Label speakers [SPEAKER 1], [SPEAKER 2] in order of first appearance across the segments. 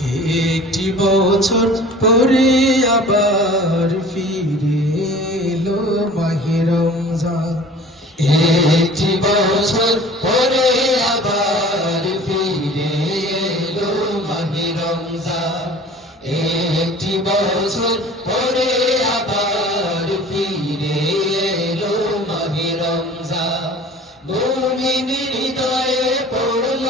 [SPEAKER 1] একটি বছর পরে আবার ফিরে এলো মাহে রমজান। একটি বছর পরে আবার ফিরে এলো মাহে রমজান। একটি বছর পরে আবার ফিরে এলো মাহে রমজান। মুমিন হৃদয়ে পড়ল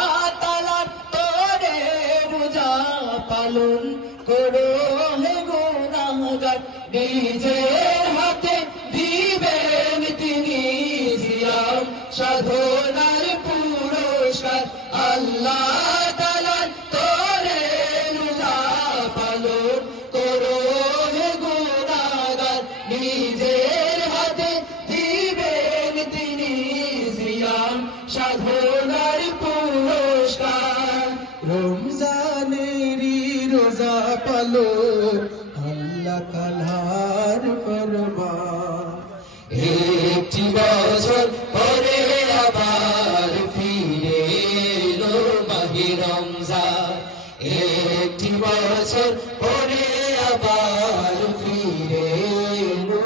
[SPEAKER 1] পালন করো হে গুনাহগার নিজের হাতে দিবেন তিনি সিয়াম সাধনার পুরস্কার আল্লাহ তালা তোরে রোজা সাধনার পুরস্কার পালো আল্লাহ তালার ফরমান একটি বছর পরে আবার ফিরে এলো মাহে রমজান। একটি বছর পরে আবার ফিরে এলো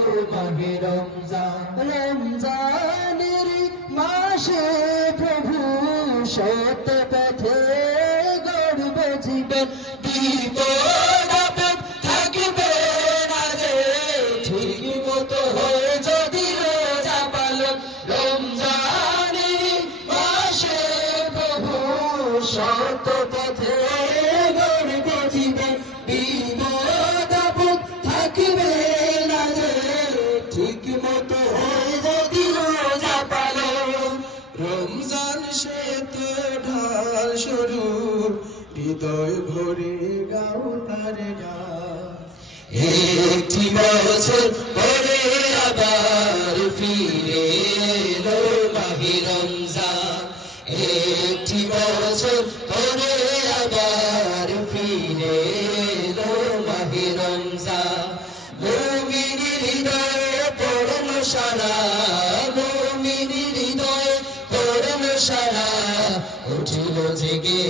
[SPEAKER 1] রমজানের মাসে প্রভু সত পথে গড়ব জীবন পথে গড়ব জীবন বিপদ ঠিক মতো হয়ে যদি রোজা পালন। রমজান সে তো ঢাল শুরু হৃদয় ভরে গাও তার একটি বছর পরে আবার ফিরে এলো একটি বছর পরে আবার ফিরে এলো মাহি রমজান মুমিন সারা, মুমিন হৃদয়ে সারা। উঠিল জেগে